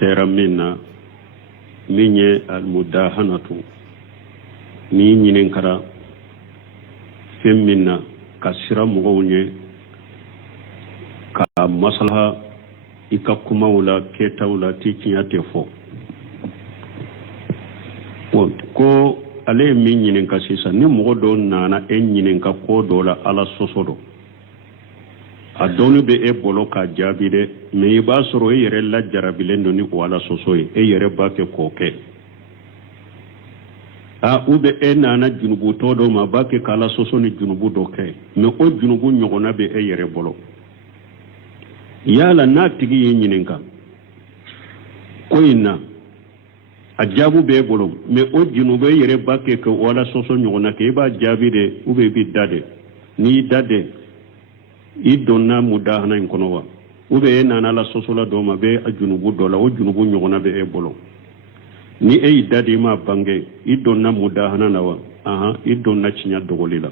sera minna minye almudahanatu ni nyinin kara fem minna kasira mugonye ka maslaha ika kuma wala keta wala tikinya tefo ko ale min nyinin ka sisa ni mugodo nana en nyinin ka ko dola ala sosodo adonu be e bolo ka jabide me ba soro yere la jarabilendo ni wala sosoy e yere ba ke koke a ube e nana junubu todo ma ba ke kala soso ni junubu do ke me o junubu nyogona be e yere bolo yala na tigi yinyininka ko inna ajabu be bolo me o junubu yere ba ke ko wala soso nyogona ke ba jabide ube bi dade ni dade idonna mudahana in kono wa ube nana la sosola do ma be ajunubu do la o junubu nyogona be e bolo ni e dadi ma bange idonna mudahana na wa idonna cinya dogolila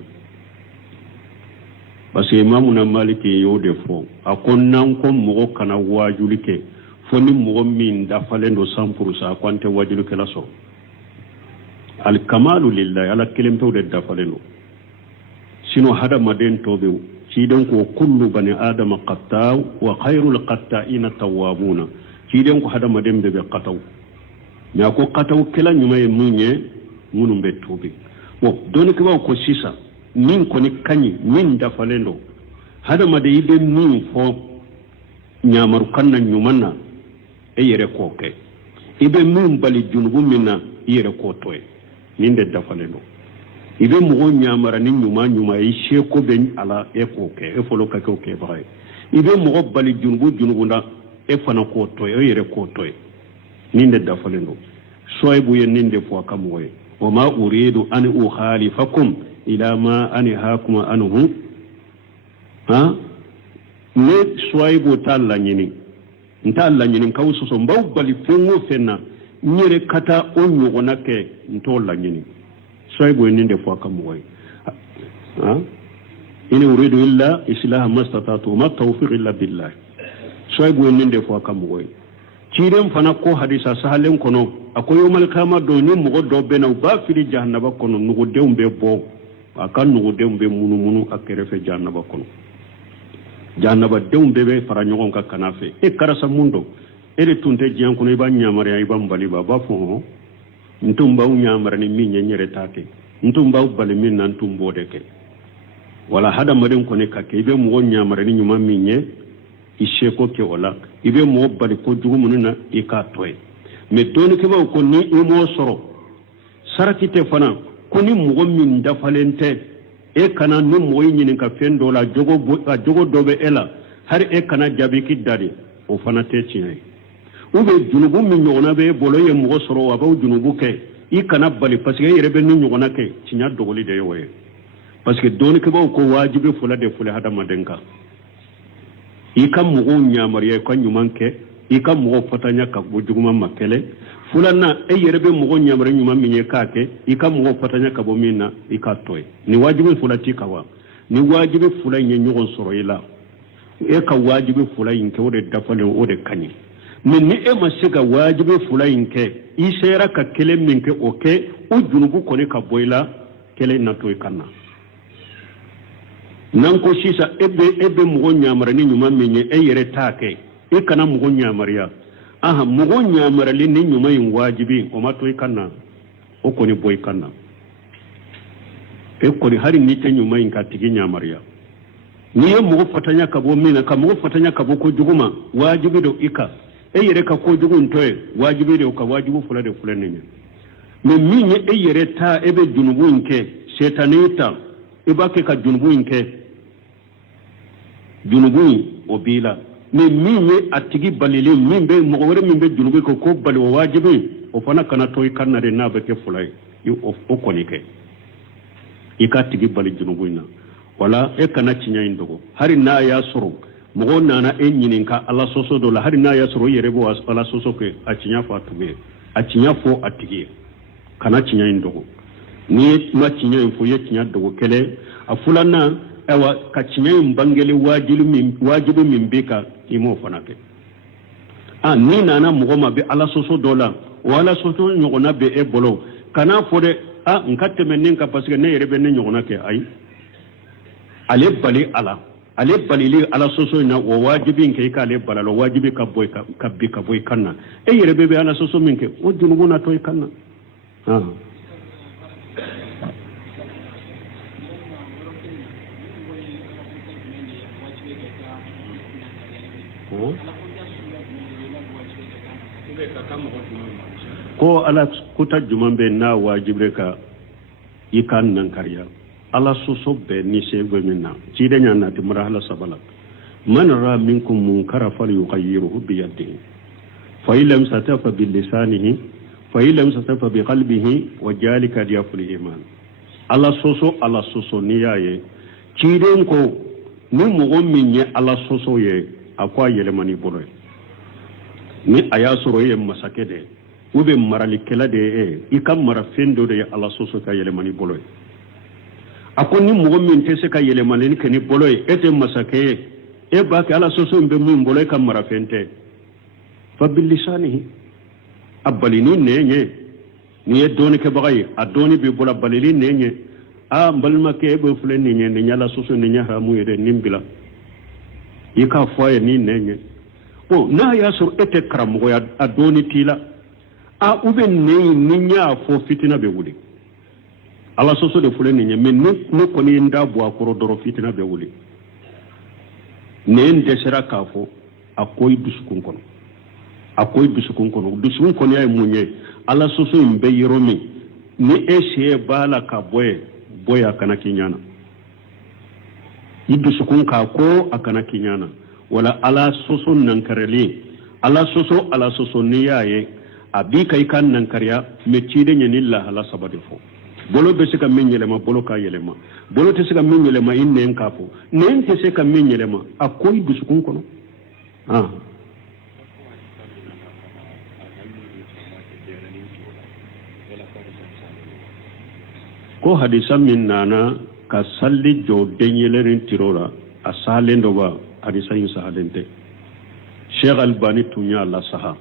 parce que imamuna maliki yo de fo akon ko mo kana wajulike foni mo min da falendo 100% akwante wajulike la so al kamalu lillahi ala kelemto de da falendo sino hada maden tobe ciden ko kullu bani adama qattaw wa khairul qatta'ina tawwabuna ciden ko hada maden be qattaw nya ko qattaw kala nyuma e munye munum be tobe bo doni ko ko sisa min ko ni kanyi min da falendo hada made yibe min fo nyamaru kanna nyumanna e yere ko ke ibe min bali junubu minna yere ko toy min de da falendo ibe mo nyamara ni nyuma e sheko ben ala e ko ke e folo ka ko ke baay ibe mo bali junubu na e fana ko toy e yere ko toy min de da falendo soybu yen ninde fo kam woy wa ma uridu an ukhalifakum ila ma anhaakum anhu ne soybu talla nyini ntalla nyini kawso so mbaw bali fengo fenna nyere kata on nyogona ke ntolla nyini soybu ninde fo kam woy in uridu illa islaha mastata'tu ma tawfiq illa billah soybu ninde fo kam woy cirem fana ko hadisa sahalen kono akoy yomal kama do ni mo do benaw ba fili jahannaba kono nugo dewbe bo akan nugo dewbe munu akere fe jahannaba kono jahannaba dewbe be fara nyogon ka kanafe e karasa mundo ere tunte jian kono iba nyamare ay bambali ba fo ntumba nyamare ni minye nyere take ntumba bali min nan tumbo deke wala hada maden ko ne kake be mo nyamare ni nyuma minye isheko ke wala ibe mo bali ko jugumununa ikatoy me doni ke ba ko ni imo soro sarakite fana ko ni mo min dafalente e kana ni mo yini ka fendo la jogo dobe ela har e kana jabi kidade o fana te ciye ube junubu min nyona be bolo ye mo soro wa ba junubu ke i kana bali parce que yere be ni nyona ke cinya dogoli de yoye parce que doni ke ba ko wajibe fula de fula hada madenka ika mugo nyamariya ko nyumanke ika mugo fatanya ka bujuguma makele fulana e yerebe mugo nyamare nyuma minye kake ika mugo fatanya ka bomina ika toy ni wajibi fulati kawa ni wajibi fulay nyugo soro ila e ka wajibi fulay nke ode dafale ode kanyi min ni e masiga wajibi fulay nke isera ka kele minke oke o junubu kone ka boyla kele na toy kanna nan ko sisa ebe mugo nyamara ni nyuma menye e yere take e kana mugo nyamariya mugo nyamara li ni nyuma yin wajibi o mato ikanna o ko ni boy kanna e ko ni hari ni te nyuma yin ka tigi nyamariya ni ye mugo fatanya ka bo mina ka mugo fatanya ka bo ko juguma wajibi do ika e yere ka ko jugun toy wajibi do ka wajibu fula de fula nenya me minye e yere ta ebe junubu nke setanita ibake ka junubu nke junubu obila me minye atigi balile mimbe mogore mimbe junubu ko bali wajibi o fana kana toy kanare na beke fulay o konike ikatigi bali junubu na wala e kana cinya indogo hari na ya soro mogo nana e nyininka ala soso do la hari na ya soro yere bo ala soso ke a cinya fatuge a cinya fo atigi kana cinya indogo ni ma cinya info ye cinya dogo kele a fulana ewa ka cinya mbangele wajibi min beka imo fanake ni nana mɔgɔ ma bɛ ala soso dɔ la o ala soso ɲɔgɔnna bɛ e bolo kana fɔ dɛ n ka tɛmɛ nin kan parce que ne yɛrɛ bɛ ne ɲɔgɔnna kɛ ayi ale bali ala ale balili ala soso in na o wajibi in kɛ i k'ale balala o wajibi ka bɔ i kan na e yɛrɛ bɛ ala soso min kɛ o junubu natɔ i kan na ko ala kuta juman bɛ n'a wajibi ka i ka nankariya ala soso bɛɛ ni se bɛ min na ciden ɲa nati marahala sabala man ra minkum munkara falyughayyiruhu bi yadihi fa in lam yastati' bi lisanihi fa in lam yastati' bi qalbihi wa jalika diyaful iman ala soso ni yaye ciden ko ni mɔgɔ min ye ala soso ye a ko a yɛlɛmani bolo ni a y'a sɔrɔ e ye masakɛ de ou bien maralikɛla de ye i ka mara fɛn dɔ de ye ala soso ka yɛlɛmani bolo ye a ko ni mɔgɔ min tɛ se ka yɛlɛmani kɛ ni bolo ye e tɛ masakɛ ye e b'a kɛ ala soso in bɛ min bolo e ka mara fɛn tɛ fa bilisanihi a balini nɛn ye ni ye dɔɔnikɛbaga ye a dɔɔni b'i bolo a balili nɛn ye n balimakɛ e bɛ filɛ nin ye nin ye ala soso nin ye haramu ye dɛ nin bila i k'a fɔ a ye ni nɛn ye n'a y'a sɔrɔ e tɛ karamɔgɔ ye a dɔɔni t'i la u bɛ nɛn ni y'a fɔ fitina bɛ wuli ala soso de filɛ nin ye mais ne kɔni ye n da bɔ a kɔrɔ dɔrɔn fitina bɛ wuli nɛn dɛsɛra k'a fɔ a ko i dusukun kɔnɔ dusukun kɔni ye mun ye ala soso in bɛ yɔrɔ min ni e se b'a la ka bɔ ye a kana k'i ɲana i dusukun k'a ko a kana k'i ɲana wala ala soso nankarɛlen ala soso n'i y'a ye a b'i ka i ka nankariya mais ciden ye ni lahala saba de fɔ bolo bɛ se ka min yɛlɛma bolo k'a yɛlɛma bolo tɛ se ka min yɛlɛma i nɛn k'a fɔ nɛn tɛ se ka min yɛlɛma a ko i dusukun kɔnɔ ko hadisa min nana ka salli jɔ den yɛlɛnin tiro la a sahalen dɔ ba hadisa in sahalen tɛ Sheikh Albani tun y'a lasaha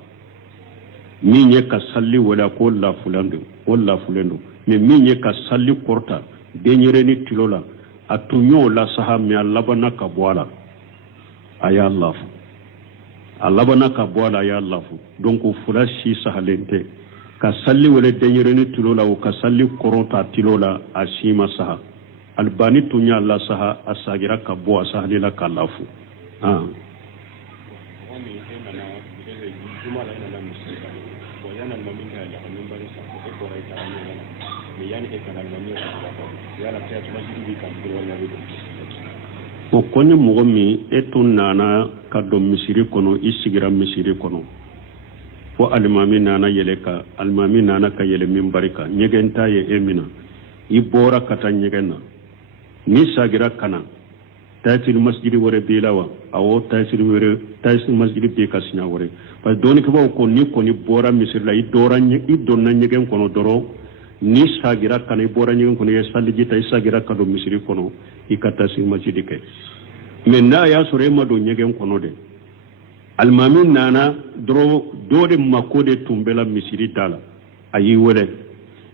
min ye ka salli wala ko lafulen don mais min ye ka salli kɔrɔta den yɛlɛnin tiro la a tun y'o lasaha mais a labanna ka bɔ a la a y'a lafu a y'a lafu donc fula si sahalen tɛ ka salli wala den yɛlɛnin tiro la o ka salli kɔrɔta tiro la a si ma saha Albani tun y'a lasaha a sagira ka bɔ a sahalila ka lafu o kɔni mɔgɔ min e tun nana ka don misiri kɔnɔ i sigira misiri kɔnɔ fo alimami nana ka yɛlɛ minbari kan ɲɛgɛn t'a ye e mina i bɔra ka taa ɲɛgɛn na ni sagira kana tayisil masjidi wɛrɛ b'i la wa awɔ tayisil masjidi b'i ka siɲɛ wɛrɛ parce que dɔɔnikɛbaw ko ni kɔni bɔra misiri la i donna ɲɛgɛn kɔnɔ dɔrɔn ni sagira kana i bɔra ɲɛgɛn kɔnɔ i ye saliji ta i sagira ka don misiri kɔnɔ i ka tayisil masjidi kɛ mais n'a y'a sɔrɔ e ma don ɲɛgɛn kɔnɔ de alimami nana dɔrɔn dɔ de mako de tun bɛ la misiri da la a y'i wele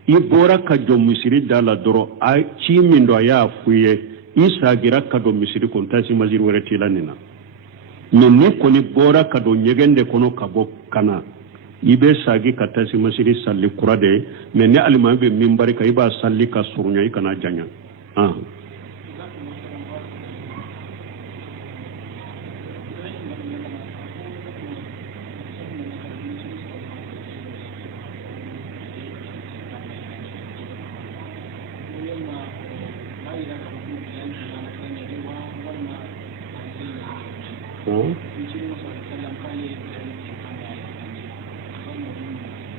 i bɔra ka jɔ misiri da la dɔrɔn a ci min don a y'a f'i ye i sagira ka don misiri kɔnɔ tayisil masjidi wɛrɛ t'i la nin na mais ni kɔni bɔra ka don ɲɛgɛn de kɔnɔ ka bɔ kana i bɛ sagi ka tayisil masjidi salli kura de ye mais ni alimami bɛ minbari kan i b'a salli ka surunya i kana janya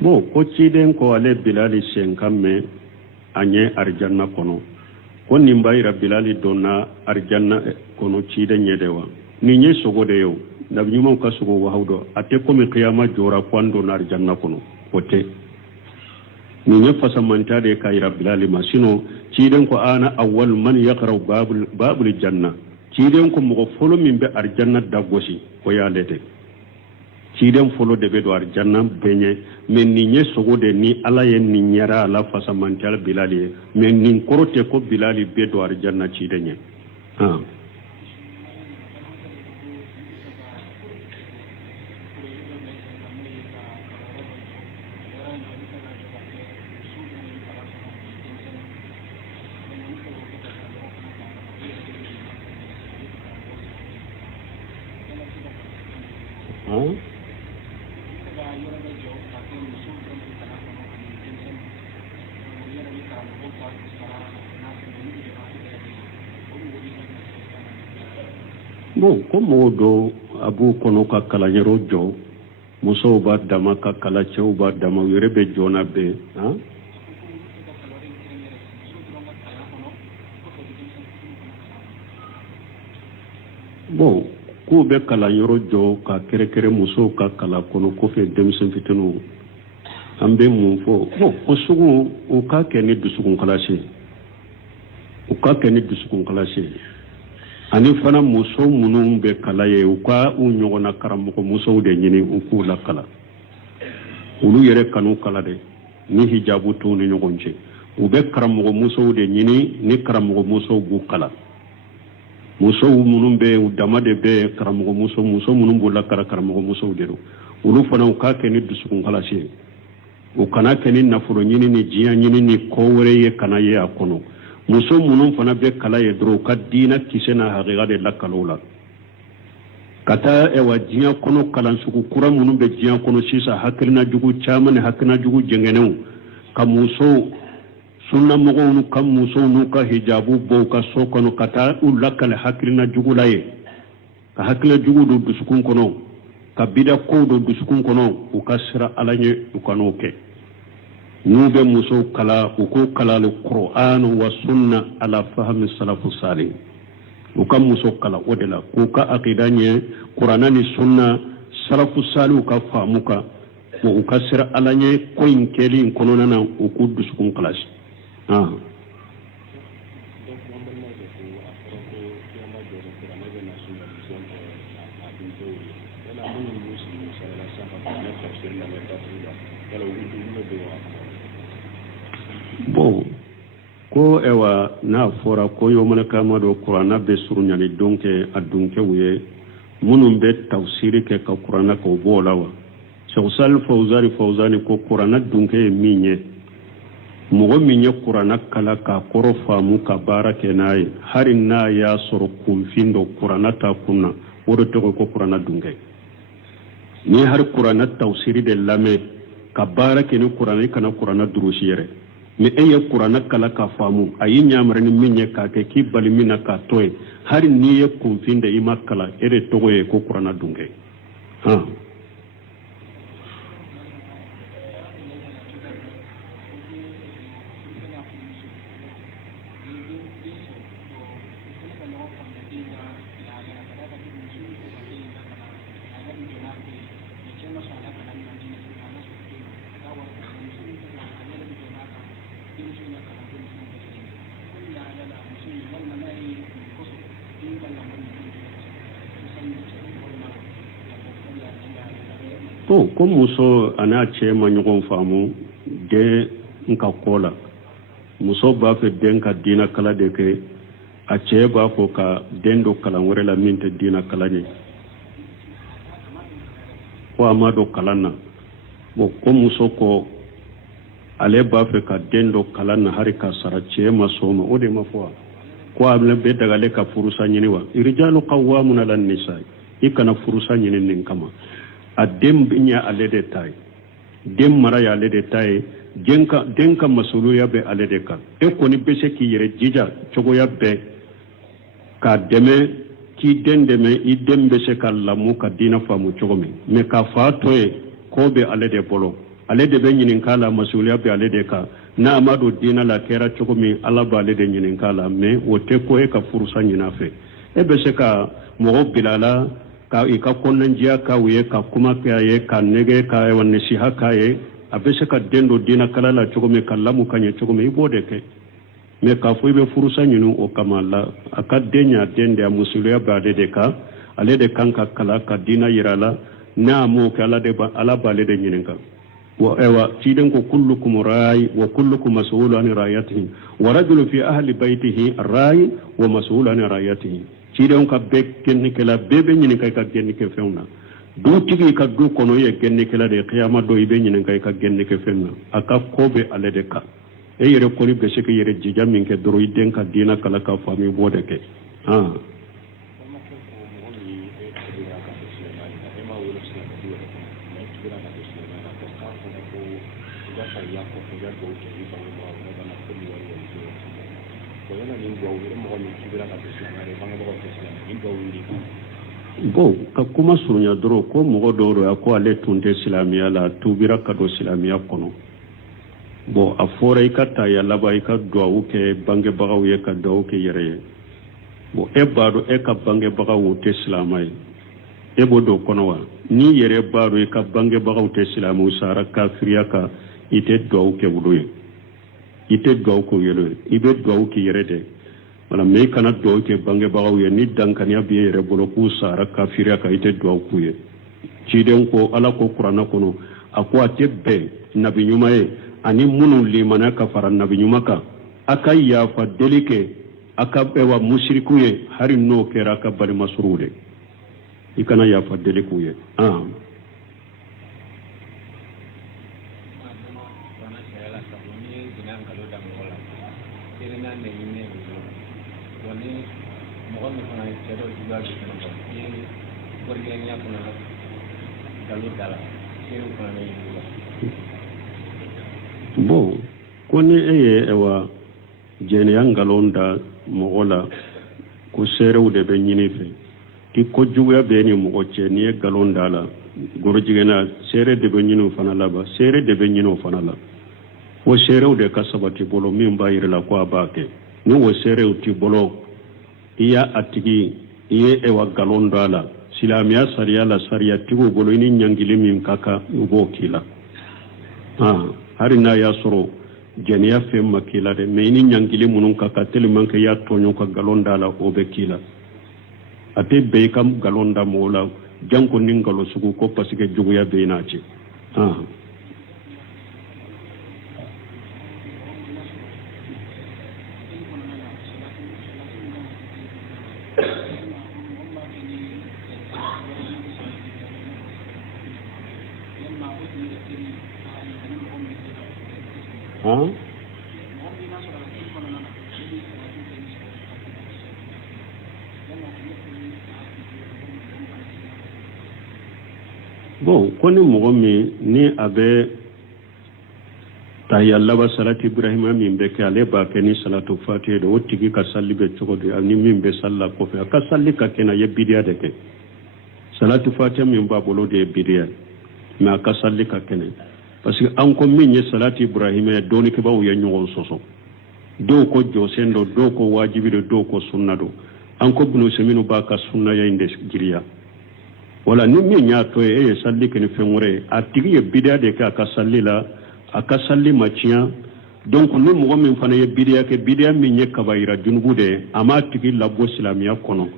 bon ko ciden ko ale bilali sen kan mɛn a ɲɛ arijanna kɔnɔ ko nin b'a yira bilali donna arijanna kɔnɔ ciden ɲɛ de wa nin ye sogo de ye o nabi ɲumanw ka sogo wahaw dɔ a tɛ komi kiyama jɔra ko an donna arijanna kɔnɔ o tɛ nin ye fasamanta de ka yira bilali ma sinon ciden ko ana awwal man yaqra babul janna ciden ko mɔgɔ fɔlɔ min bɛ arijanna da gosi o y'ale de ciden folo de be do arjanna benye men ni nye sogo de ni ala ye ni nyara ala fasa mantal bilali men ni korote ko bilali be do arjanna cidenye ha bon comme do abu kono ka kala yero jo muso ba dama ka kala chew ba dama yere be jona be ha bon ko be kala yero jo ka kere kere muso ka kala kono ko fe demsen fitinu ambe mu fo bon o sugu o ka ke ni dusukun kalashi o ka ke ni dusukun kalashi ani fana muso munun be kala ye u ka u ɲɔgɔnna karamɔgɔ musow de ɲini u k'u la kala olu yɛrɛ kanu kala de ni hijabu t'u ni ɲɔgɔn cɛ u bɛ karamɔgɔ musow de ɲini ni karamɔgɔ musow b'u kala musow munun be u dama de bɛ karamɔgɔ muso munun b'u la kala karamɔgɔ musow de do olu fana u k'a kɛ ni dusukun kalasi ye u kana kɛ ni nafolo ɲini ni diɲɛ ɲini ni ko wɛrɛ ye kana ye a kɔnɔ muso munun fana be kala ye doro ka diina kisɛ na haqiqa de la kalo la kata ewa diɲɛ kɔnɔ kalan sugu kura munun be diɲɛ kɔnɔ sisa hakilina jugu caman ni hakilina jugu jɛngɛnɛw ka muso sunna mɔgɔw nu ka musow nu ka hijabu bɔ ka so kɔnɔ ka taa u lakale hakilina jugu la ye ka hakilina jugu do dusukun kɔnɔ ka bida kow do dusukun kɔnɔ u ka sira ala ɲɛ u kan'o kɛ n'u bɛ musow kala u k'u kala le Qur'an wa sunna ala fahmi salafu salih u ka muso kala o de la k'u ka aqida ɲɛ Qur'an ni sunna salafu salih ka faamu kan u ka sira ala ɲɛ ko in kɛli in kɔnɔna na u k'u dusukun kalasi bon ko ewa n'a fɔra ko yomana kama do Qur'ana be surunyani donke a donkew ye munun be tafsiri kɛ ka Qur'ana ko b'o la wa Sheikh Salih Fawzani ko Qur'ana donke ye min ye mɔgɔ min ye Qur'ana kala ka kɔrɔ faamu ka baara kɛ n'a ye hari n'a y'a sɔrɔ kunfin do Qur'ana ta kunna o de tɔgɔ ko Qur'ana donke ni hari Qur'ana tafsiri de lamɛn ka baara kɛ ni Qur'ana i kana Qur'ana durusi yɛrɛ mais e ye Qur'ana kala ka faamu a yi ɲamara ni min ye k'a kɛ k'i bali min na k'a to ye hari n'i ye kunfin de i ma kala e de tɔgɔ ye ko Qur'ana donke to ko muso ana cɛ ma ɲɔgɔn faamu den nka ko la muso b'a fɛ den ka diina kala de kɛ a cɛ b'a fɔ ka den do kalan wɛrɛ la min tɛ diina kalan ye ko a ma do kalan na bon ko muso ko ale b'a fɛ ka den do kalan na hari ka sara cɛ ma sɔn ma o de ma fɔ ko a bɛ dagale ka furusa ɲini wa irijalu qawwamuna ala nisa i kana furusa ɲini nin kama a den ɲɛ ale de ta ye den mara ye ale de ta ye den ka masuliya bɛ ale de kan e kɔni bɛ se k'i yɛrɛ jija cogoya bɛɛ k'a dɛmɛ k'i den dɛmɛ i den bɛ se ka lamɔ ka diina faamu cogo min mais k'a fa to ye ko bɛ ale de bolo ale de bɛ ɲininka la masuliya bɛ ale de kan n'a ma don diina la kɛra cogo min ala b'ale de ɲininka la mais o tɛ ko e ka furusa ɲin'a fɛ e bɛ se ka mɔgɔ bila la ka i ka kɔnɔnandiya k'aw ye ka kuma k'a ye ka nɛgɛ k'a ye wa nasiha k'a ye a bɛ se ka den don diina kala la cogo min ka lamu ka ɲɛ cogo min i b'o de kɛ mais k'a fɔ i bɛ furusa ɲini o kama la a ka den ɲa den de a musuliya bɛ ale de kan ale de kan ka kala ka diina yira la na mo ka ala bale de nyinin ka wa ewa ciden ko kullukum ra'i wa kullukum mas'ulun an ra'yatihi wa rajulun fi ahli baytihi ra'i wa mas'ulun an ra'yatihi ciden ka be kenni kala bebe nyinin ka genni ke fewna do tigi ka do kono ye genni kala de qiyama do ibe nyinin ka genni ke fewna aka kobe ale de ka e yere ko ni be se ke yere jija min ke doro iden ka dina kala ka fami bode ke bo ka kuma surunya doro ko mogo doro ko ale tunte silamiya la tubira ka do silamiya kono bo afora ikata ya laba ika duawu ke bange bagaw ye ka duawu ke yere bo e bado e ka bange bagaw te silamay e bo do kono wa ni yere bado e ka bange bagaw te silamu sara kafiriya ka ite duawu ke wudoye ite duawu ko yelo ibe duawu ke yere de wala me kana duawu ke bange bagaw ye ni dankaniya bi yere bolo ku sara kafiriya ka ite duawu ku ye ciden ko ala ko qur'ana kono akwa tebbe nabi nyumaye ani munu limana ka fara nabi nyumaka aka yafa delike aka bewa mushriku ye hari no kera ka bari masurude ikana yafa deliku ye bo koni eye ewa jene yangalonda mogola ko serew de be nyini fe ti ko juya be ni mo ce ni galonda la goro jigena sere de be nyino fana la ba sere de be nyino fana la wo serew de kasabati bolo min bayire la ko abake ni wo serew ti bolo iya atigi iye ewa galonda la silamiya sariya la sariya tigo bolo ni nyangili min kaka ubo kila hari na ya soro jeniya fe makila de me ni nyangili munun kaka teliman ke ya tonyo ka galonda la obe kila ate be kam galonda mola janko ningalo sugu ko pasike juguya be na ci bon koni mogo mi ni abe tahiyallaba salati ibrahima min be ke ale ba ke ni salatu fatiha de wotigi ka salli be cogo de ni min be salla ko fe ka salli ka kena ye bidiya de ke salatu fatiha min ba bolo de bidiya ma ka salli ka kene parce que an ko min ye salati ibrahima doni ke ba wo ye nyogon soso do ko josendo do ko wajibi do ko sunna do an ko bunu seminu ba ka sunna ya inde giriya wala ni min ya to e salli ken fenwore atigi ye bidia de ka salli la aka salli machiya donc ni mo min fana ye bidia ke bidia min ye kabaira junubu de ama tigi labo islamiya kono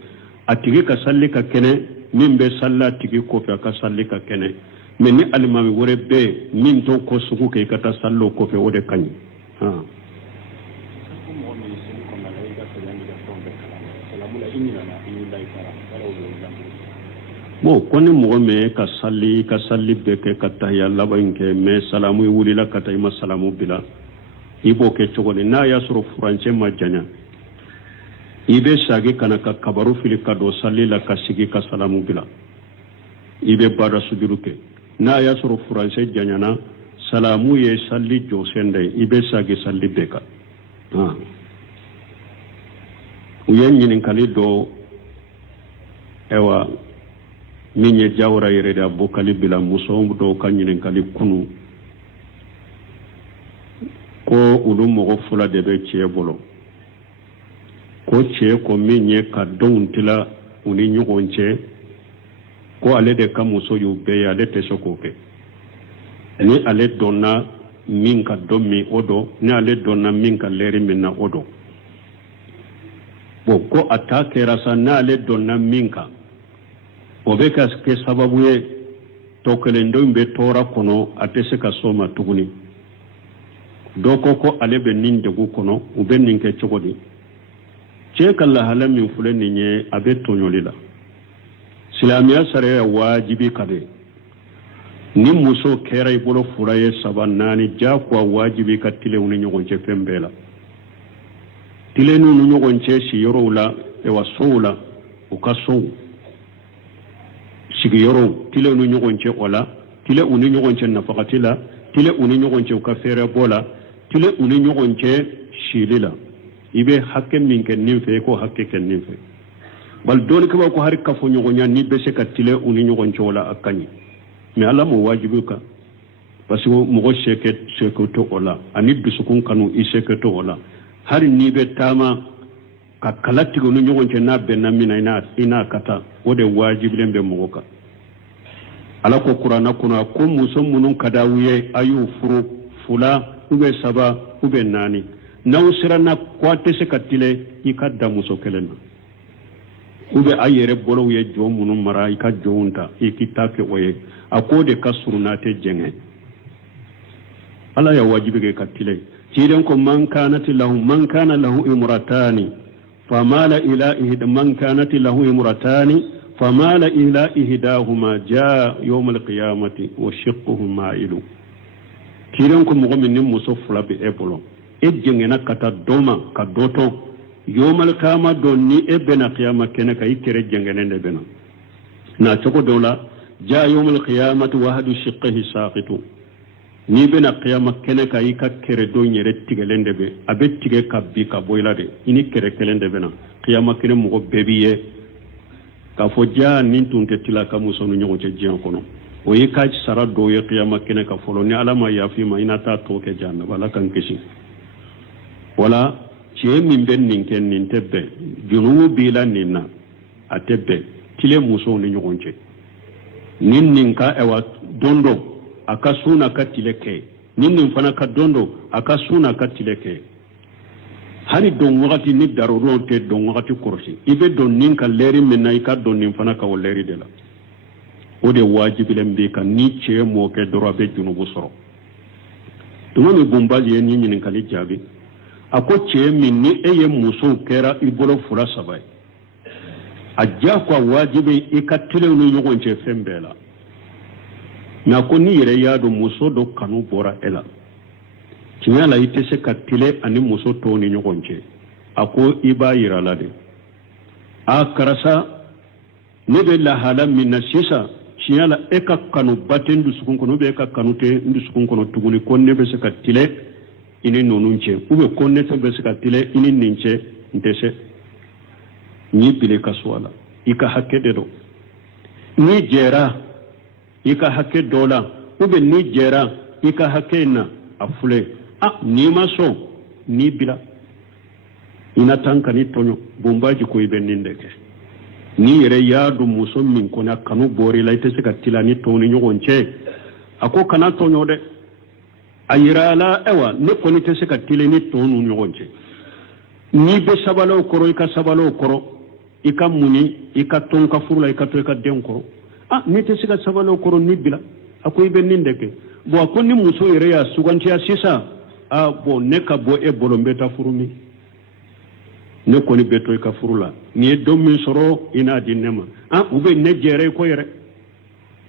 atigi ka salli ka kene min be salla tigi ko fe ka salli ka kene mais ni alimami wore be min to ko suku ke kata sallo ko fe wode kany bo koni mogo me ka salli be ke ka tahiyya laban ke me salamu wulila ka tayi ma salamu bila ibo ke cogoni na ya soro furancɛ ma janya ibe sagi kana ka kabaru fili ka do salli la ka sigi ka salamu bila ibe bada sujudu ke na ya soro furancɛ janyana salamu ye salli josende ibe sagi salli be ka u ye ɲininkali do ewa min ye jawra yere da bokali bila muso do ka ɲininkali kunu ko ulu mogo fula de be cɛ bolo ko cɛ ko min ye ka dɔnw tila u ni ɲɔgɔn cɛ ko ale de ka muso y'u bɛɛ ye ale tɛ se k'o kɛ ni ale dɔnna min ka dɔ min o dɔ ni ale dɔnna min ka lɛri min na o dɔ bon ko a ta kɛra sa n'ale dɔnna min kan o bɛ ka kɛ sababu ye tokelen do be tora kono atese ka soma tuguni doko ko ale be nin de kono u be nin ke chogodi che kala halam min fulen ni abe tonyolila silamiya sare wajibi kade ni muso kera ibolo furaye sabanani ja kwa wajibi ka tile uni nyogonche pembela tile nu nyogonche si yorowla e wasowla ukasow sigi yoro tile unu nyogonche ola tile unu nyogonche nafaqatila tile unu nyogonche ukafere bola tile unu nyogonche shilila ibe hakke minke nimfe ko hakke ken nimfe bal dole ko ko har kafo nyogonya ni be se ka tile unu nyogonche ola akani mais ala mo wajibu ka parce que mo sheke to ola ani bisukun kanu iseke to ola har ni be tama ka kalati go nyogonche na be na mina ina kata wode wajibu lembe mo ka ala ko qur'ana kuna ko muso munun kadawiye ayu furu fula ube saba ube nani naw sirana kwate se katile ikadda muso kelena ube ayere bolo ye jo munun mara ika jonta ikitake oye akode kasuruna te jenge ala ya wajibi ke katile tiren ko man kana lahu imratani famala ila ihda man kanat lahu imratani فمال إلى إهداهما جاء يوم القيامة وشقه مائل كيرنكم مغمن مصفر بإبلو إجننا كتا دوما كدوتو يوم القيامة دوني إبنا قيامة كنك إكري جنگنن إبنا ناتوكو دولا جاء يوم القيامة وهد شقه ساقط نيبنا قيامة كنك إكا كري دوني رتغلن دبي أبتغي كبي كبويلا دي إني كري كلن دبنا قيامة كنك مغببية ka fo ja nin tun te tila ka muso no nyogo je jian kono o yi ka sara do ye qiyama kene ka folo ni alama ya fi ma ina ta to ke janna wala kan kishi wala che min ben nin ken nin tebbe junu bila ninna atebbe tile muso no nyogo je nin ka ewa dondo aka suna ka tileke nin fana ka dondo aka suna ka tileke hari don wakati ni daruro te don wakati kursi ibe don nin ka leri minna ika don nin fana ka leri de la o de wajibi lembe ka ni che mo ke doro be junubu soro tuma mi bombaji ye ni nyinin kali jabi ako che min ni eye muso kera ibolo fura sabai ajja kwa wajibi ika tile no yogon che fembela na ko ni yere yado muso do kanu bora ela tinyala itese katile ani muso to ni nyogonche ako iba yirala de a karasa ne be la hala min sisa tinyala eka kanu baten du sukun kono be eka kanu te ndu sukun kono tuguni konne be se katile ini nonunche ube konne te be se katile ini ninche ntese ni bile kaswala ika hakke de do ni jera ika hakke dola ube ni jera ika hakke na afule ni maso ni bila ina tanka ni tonyo bombaji ko ibe nindeke ni yere yaadu muso min ko na kanu bori la ite sika tilani toni nyogonche ako kana tonyo de ayirala ewa ne ko ni te sika tilani tonu nyogonche ni be sabalo koro ika sabalo koro ika muni ika tonka furula ika to ika denkoro ni te sika sabalo koro ni bila ako ibe nindeke bo ko ni muso yere ya suganti ya sisa bo ne ka bo e bolombeta furumi ne ko ni beto e ka furula ni do min soro ina dinema ube ne jere ko yere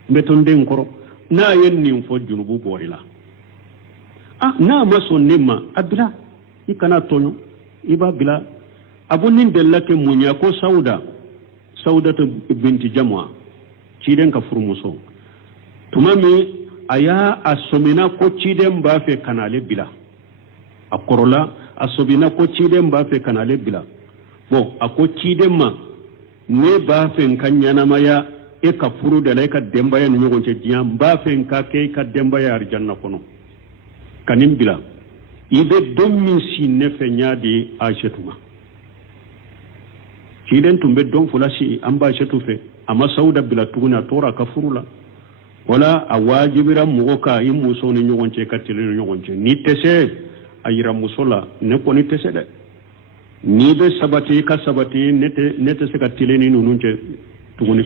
beton den koro na yen ni fo junubu borila na maso nema abila ikana tonyo iba bila abonin dellake munya ko saudatu binti jamwa ciden ka furmuso tumami aya asomina ko ciden ba fe kanale bila akorola asobina ko ciden ba fe kanale bila bo ako ciden ma ne ba fe kanyana maya e ka furu da lai ka demba ya nyogon ce diyan ba fe ka ke ka demba ya arjanna kono kanin bila ibe dommi si ne fe nyaadi aishatuma ciden tumbe don fulasi an ba shatu fe amma sauda bila tuguna tora ka furula wala a wajibira mugoka yi muso ni nyogon ce ka tele nyogon ce ni tese ayira musola ne ko ni tese de ni be sabati ka sabati nete se ka tele ni nunun ce tuguni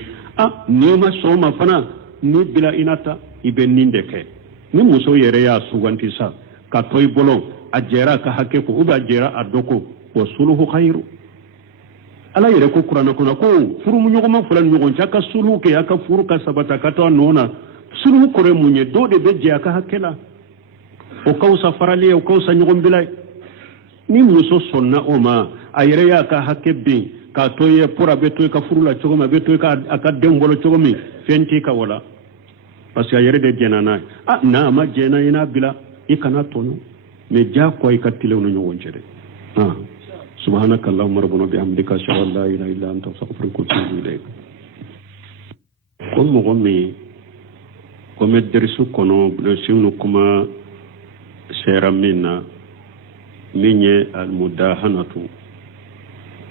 ni ma so ma fana ni bila inata ibe ninde ke ni muso yere ya suganti sa ka toy bolo ajera ka hakke ko uba ajera adoko wa suluhu khairu ala yere ko qur'ana ko furu mu nyogoma fulan nyogon chaka suluhu ke aka furu ka sabata ka to nona suluhu kore munye do de be je aka hakkela o kawsa farali o kawsa nyogom bilay ni muso sonna o ma ayere ya ka hakke bi ka toye pura be toy ka furu la chogoma be toy ka aka dembolo chogomi fenti ka wala parce que ayere de jenana na ma jena ina bila ikana tono me ja ko ikatile no nyogon cede سبحانك اللهم ربنا بحمدك اشهد ان لا اله الا انت استغفرك واتوب اليك كم غمي كم درسو كونو بلسيونو كما سيرامينا ميني المداهنة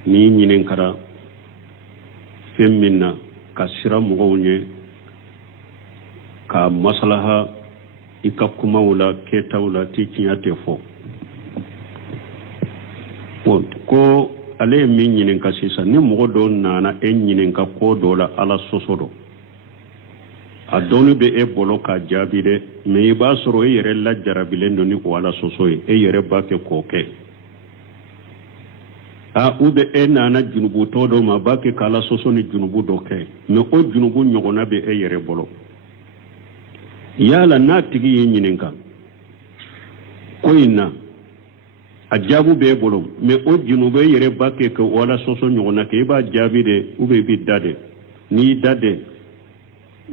ni ñinen kara femminna ka sira mogow ñe ka maslaha i ka kumaw la ketaw la ti ciñate fo ko ale ye min ñinin ka sisan ni mogo do nana e ñinin ka ko do la ala soso do a doni be e bolo ka jaabi de mais i b'a sɔrɔ e yɛrɛ la jarabilen do ni o ala soso ye e yɛrɛ b'a kɛ k'o kɛ ube e nana junubu to do ma b'a kɛ k'ala soso ni junubu dɔ kɛ mais o junubu ɲɔgɔnna be e yɛrɛ bolo yala n'a tigi ye ɲininka ko in na a jaabu b'e bolo mais o junubu e yɛrɛ b'a kɛ ka o ala soso ɲɔgɔnna kɛ i b'a jaabi de ube i b'i da de n'i da de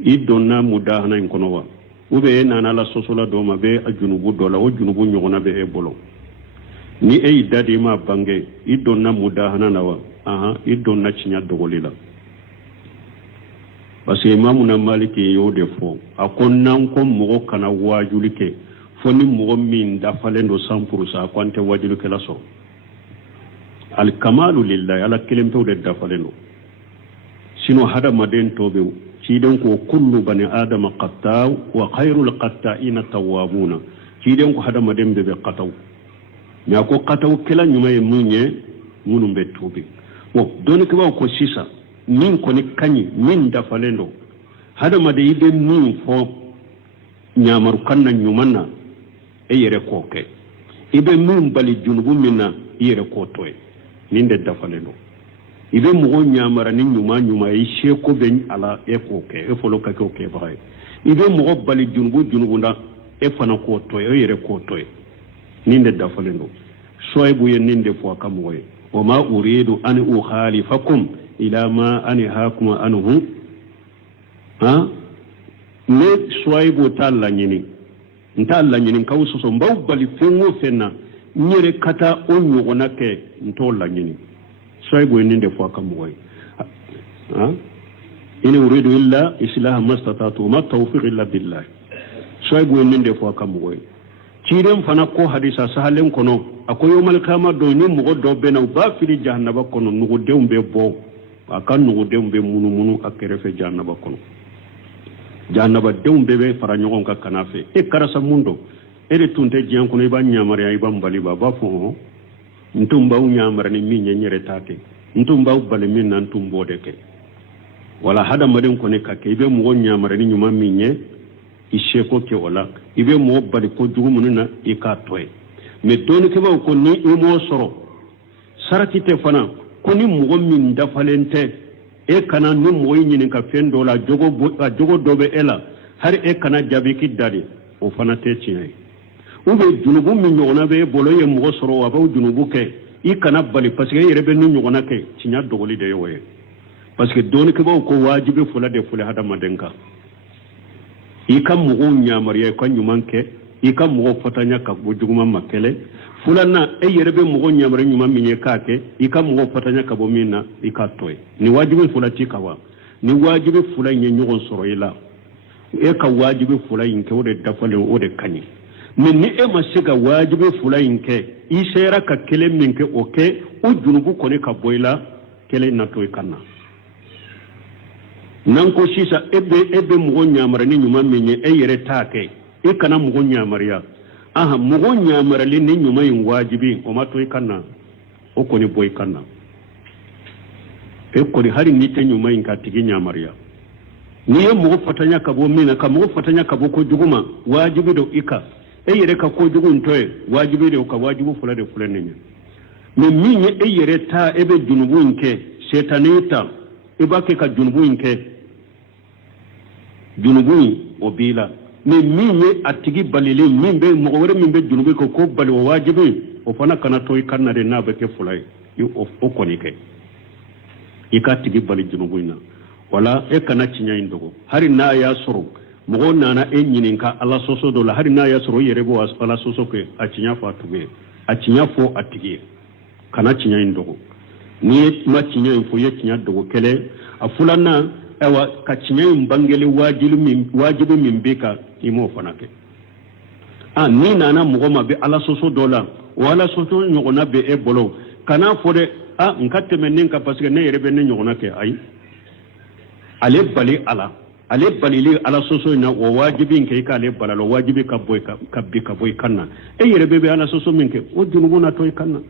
i donna mudahana in kɔnɔ wa ube e nana ala soso la dɔ ma be a junubu dɔ la o junubu ɲɔgɔnna be e bolo ni e y'i da di ma bange i donna mudahana na wa i donna ciɲa dogoli la parce que imamuna maliki y'o de fɔ a ko n'an ko mɔgɔ kana wajuli kɛ fo ni mɔgɔ min dafalen do 100% a ko an tɛ wajulikɛla sɔrɔ alikamalu lillahi ala kelen pew de dafalen do sino hadamaden tɔ be ciden ko kullu bani adama qattaw wa khairul qatta'ina tawwabuna ciden ko hadamaden be qataw mais ko qataw kala nyuma ye munye munum be tubi doni ko ko sisa min ko ni kanyi min dafalendo hadamade ibe min fo nyamaru kanna nyumanna e yere ko ke ibe min bali junubu minna yere ko toy min de dafalendo ibe mo nyamara ni nyuma e sheko ben ala e ko ke e folo ka ko ke baay ibe mo bali junubu nda e fana ko toy e yere ko toy ninde dafalendo soybu ye ninde fo kam woy wa ma uridu an ukhalifakum ila ma anhaakum anhu ne soybu talla nyini ntalla nyini kawso so mbaw bali fengo fenna nyere kata on nyogona ke ntolla nyini soybu ye ninde fo kam woy in uridu illa islaha mastata'tu ma tawfiq illa billah soybu ye ninde fo kam woy ciren fana ko hadisa sahalen kono akoy yomal kama do ni mo do bena ba fili jahannaba kono nugo deumbe bo akan nugo deumbe munu akerefe jahannaba kono jahannaba deumbe be fara nyogon ka kanafe e karasa mundo ere tunte jian kono iba nyamare ay bambali ba fo ntumba nyamare ni minye nyere take ntumba bale min nan tumbode ke wala hada maden kono ka ke be mo nyamare ni nyuma minye isheko ke wala ibe mo bari ko jugumunu na ikatoy me doni ke ba ko ni mo soro sarati te fana ko ni mo min dafalente e kana ni mo yini ka fendo la jogo dobe ela har e kana jabi ki dadi o fana te ciay ube junubu min nyona be bolo ye mo soro wa ba junubu ke i kana bali parce que yere be ni nyona ke cinya dogoli de yoye parce que doni ke ba ko wajibe fula de fula hada madenka ika mugo nyamariya ko nyumanke ika mugo fatanya ka bujuguma makele fulana e yerebe mugo nyamare nyuma minye kake ika mugo fatanya ka bomina ika toy ni wajibi fula tikawa ni wajibi fula nye nyugo soro ila e ka wajibi fula inke ode dafale ode kanyi ni e masiga wajibi fula inke isera ka kele minke oke o junubu kone ka boila kele na toy kana nan ko sisa ebe mugo nyamara ni nyuma menye e yere take e kana mugo nyamariya mugo nyamara li ni nyuma yin wajibi o mato kana o ko ni boy kana e ko ni hari ni te nyuma yin ka tigi nyamariya ni ye mogo fatanya ka bo mina ka mogo fatanya ka bo ko juguma wajibi do ika e yere ka ko jugun toye wajibi do ka wajibu fula de fula ne mais min ye e yere ta e be junubu nke setanita e ba ke ka junubu nke junubu o bila mais min ye atigi balile min be mogo wore min be junubu ko bali o wajibi o fana kana toy kanna de na be ke fula o koni ke ika tigi bali junubu ina wala e kana cinya indogo hari na ya soro mogo nana e nyininka ala soso do la hari na ya soro yere bo ala soso ke a cinya fa tube a cinya fo atigi kana cinya indogo ni ma cinya info ye cinya dogo kele a fulana ewa ka cinya mbangele wajibi min beka imo fanake ni nana mogo ma be ala soso do la wala soso nyogona be e bolo kana fode nkatte men ka parce que ne yere be ne nyogona ke ay ale bali ala soso na o wajibi nke ka ale balalo wajibi ka boy ka boy kanna e yere bebe ala soso minke o junubu na toy kanna